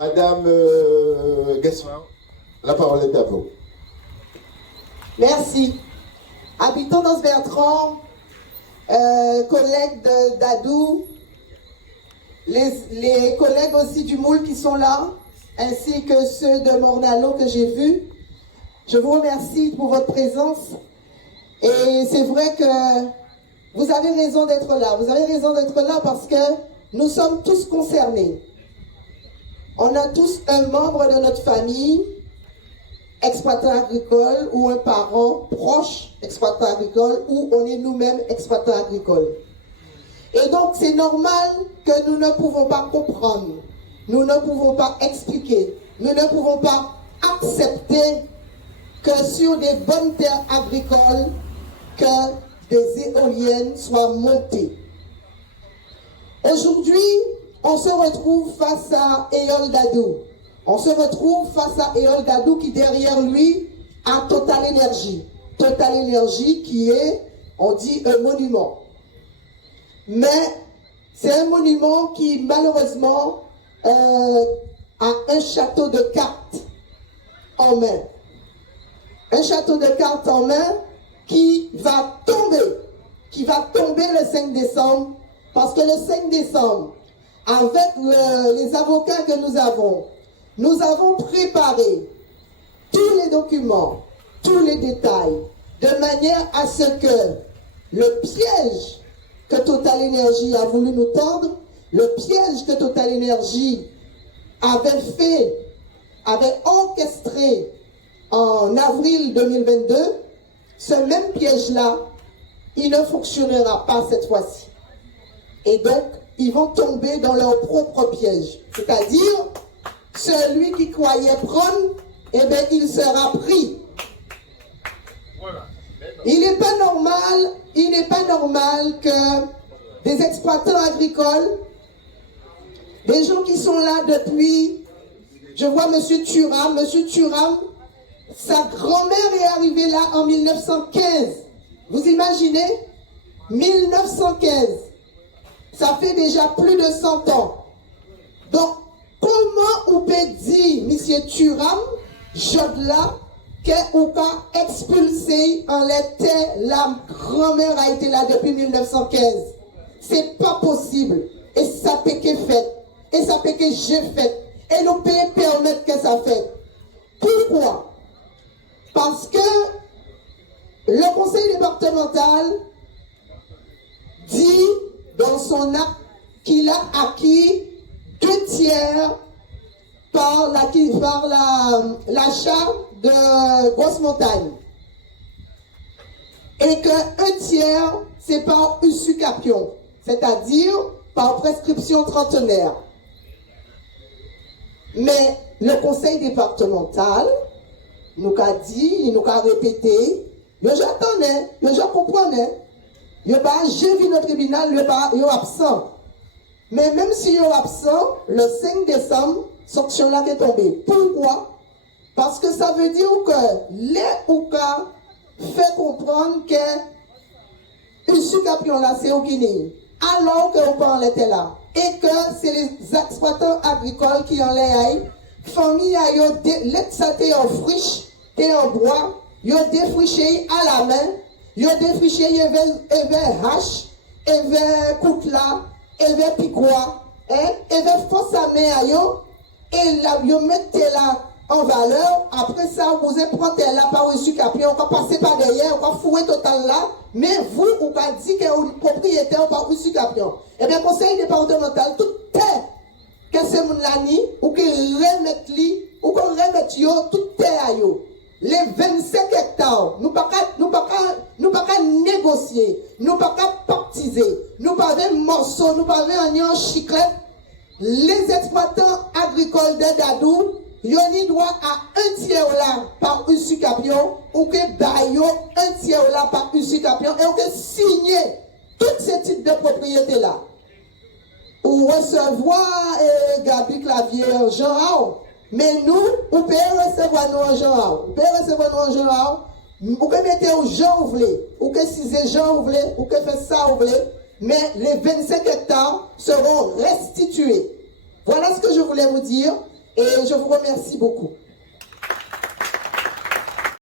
Madame Gaspard, la parole est à vous. Merci. Habitant dans ce Bertrand, collègues d'Adou, les collègues aussi du Moule qui sont là, ainsi que ceux de Mornalo que j'ai vus, je vous remercie pour votre présence. Et c'est vrai que vous avez raison d'être là. Vous avez raison d'être là parce que nous sommes tous concernés. On a tous un membre de notre famille exploitant agricole ou un parent proche exploitant agricole ou on est nous-mêmes exploitants agricoles. Et donc c'est normal que nous ne pouvons pas comprendre, nous ne pouvons pas expliquer, nous ne pouvons pas accepter que sur des bonnes terres agricoles, que des éoliennes soient montées. Aujourd'hui, on se retrouve face à Éole Dadou. On se retrouve face à Éole Dadou qui derrière lui a Total Énergie. Total Énergie qui est, on dit, un monument. Mais c'est un monument qui malheureusement a un château de cartes en main. Un château de cartes en main qui va tomber le 5 décembre, parce que le 5 décembre, avec les avocats que nous avons préparé tous les documents, tous les détails, de manière à ce que le piège que Total Énergie a voulu nous tendre, le piège que Total Énergie avait orchestré en avril 2022, ce même piège-là, il ne fonctionnera pas cette fois-ci. Et donc, ils vont tomber dans leur propre piège. C'est-à-dire, celui qui croyait prendre, eh bien, il sera pris. Il n'est pas normal que des exploitants agricoles, des gens qui sont là depuis, je vois M. Thuram, sa grand-mère est arrivée là en 1915. Vous imaginez? 1915. Ça fait déjà plus de 100 ans. Donc, comment on peut dire, M. Thuram, Jodla, qu'on a expulsé en l'été, la grand-mère a été là depuis 1915. C'est pas possible. Et ça peut que fait. Et ça peut que j'ai fait. Et nous pouvons permettre que ça fait. Pourquoi? Parce que le conseil départemental dit dans son acte qu'il a acquis 2/3 par l'achat de Grosse Montagne. Et que 1/3, c'est par usucapion, c'est-à-dire par prescription trentenaire. Mais le conseil départemental nous a dit, il nous a répété, j'attendais, je comprenais. J'ai vu le tribunal, il est absent. Mais même si il est absent, le 5 décembre, sanction là est tombée. Pourquoi? Parce que ça veut dire que les OUKA fait comprendre que le sucapion là, c'est au Guinée. Alors que on parle était là. Et que c'est les exploitants agricoles qui en l'aient. Famille a yo ça t'es en friche, t'es en bois, yo défriché à la main, yo défriché il y avait hache, il y avait coutla, il y avait piquois, il y avait force à main yo, et là yo mettez là en valeur. Après ça, vous prenez là par dessus capion, on va passer par derrière, on va fouer total là, mais vous, on va dire que le propriétaire par dessus capion. Eh bien, conseil départemental, toute terre que c'est mon lani, ou que remettre li, ou qu'on remette yo, toute terre yo. Les 25 hectares, nous pas négocier, nous pas pactiser, nous pas un morceau, nous pas un chiclette. Les exploitants agricoles de Dadou, yoni droit à 1/3 là par usucapion, ou que bayo 1/3 là par usucapion, et on peut signer tous ces types de propriétés là. Ou recevoir Gabi Clavier Jean. Mais nous, on peut recevoir nous en Jean. On peut recevoir nous en Jean. On peut mettre aux gens ou ou que si les gens ou ou que faire ça ou mais les 25 hectares seront restitués. Voilà ce que je voulais vous dire. Et je vous remercie beaucoup.